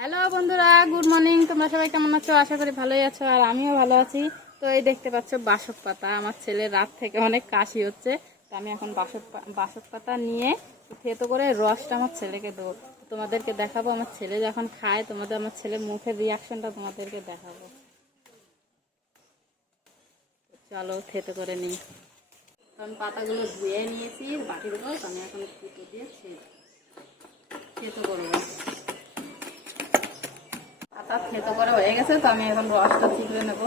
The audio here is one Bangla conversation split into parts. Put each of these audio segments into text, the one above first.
হ্যালো বন্ধুরা গুড মর্নিং তোমরা সবাই কেমন আছো? আশা করি ভালোই আছো, আর আমিও ভালো আছি। তো এই দেখতে পাচ্ছ বাসক পাতা। আমার ছেলে রাত থেকে অনেক কাশি হচ্ছে, তো আমি এখন বাসক বাসক পাতা নিয়ে থেতো করে রসটা আমার ছেলেকে দেবো। তোমাদেরকে দেখাবো, আমার ছেলে যখন খায়, তোমাদের আমার ছেলের মুখের রিয়াকশনটা তোমাদেরকে দেখাবো। চলো থেতো করে নিই। আমি পাতাগুলো ধুয়ে নিয়েছি, বাটির উপর। আমি এখন কুটো দিয়ে থেতো করব। পাতা থেতো করে হয়ে গেছে, তো আমি এখন রসটা চিপড়ে নেব।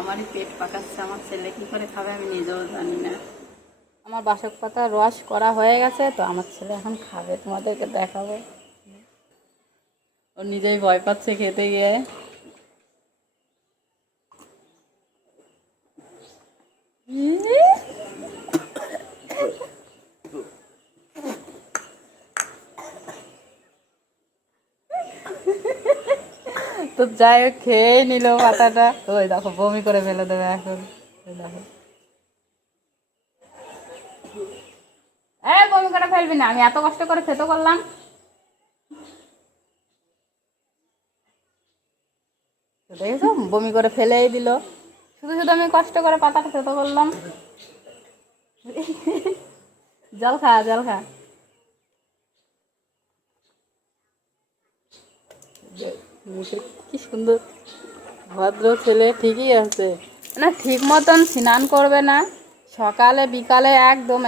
আমারই পেট পাকাচ্ছে, আমার ছেলে কি করে খাবে আমি নিজেও জানি আমার বাসক পাতা রস করা হয়ে গেছে, তো আমার ছেলে এখন খাবে, তোমাদেরকে দেখাবো। ও নিজেই ভয় পাচ্ছে খেতে গিয়ে। তো যাই হোক খেয়ে নিল পাতাটা ওই দেখো, বমি করে ফেলে দেবে এখন। দেখো। বমি করে ফেলবি না, আমি এত কষ্ট করে খেতে করলাম দেখেছ? বমি করে ফেলেই দিল। শুধু শুধু আমি কষ্ট করে পাতাটা খেতে করলাম জল খা জল খা। কি সুন্দর। ভদ্র ছেলে, ঠিকই আছে। না, ঠিক মতন স্নান করবে না। সকালে, বিকালে একদম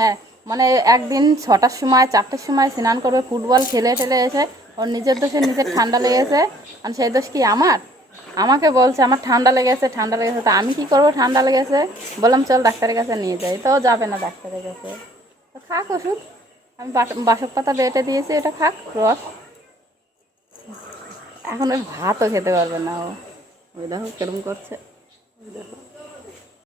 মানে একদিন ছটার সময়, চারটার সময় স্নান করবে। ফুটবল খেলে টেলে এসে, ওর নিজের দোষে নিজের ঠান্ডা লেগেছে। আর সেই দোষ কি আমার? আমাকে বলছে, আমার ঠান্ডা লেগেছে ঠান্ডা লেগেছে। তো আমি কি করব ঠান্ডা লেগেছে? বললাম, চল ডাক্তারের কাছে নিয়ে যাই। তো যাবে না ডাক্তারের কাছে। তো খাক ওষুধ। আমি বাসক পাতা বেটে দিয়েছি, এটা খাক রস এখন ভাতও খেতে পারবে না ও। ওই দেখো কেরম করছে। ওই দেখো।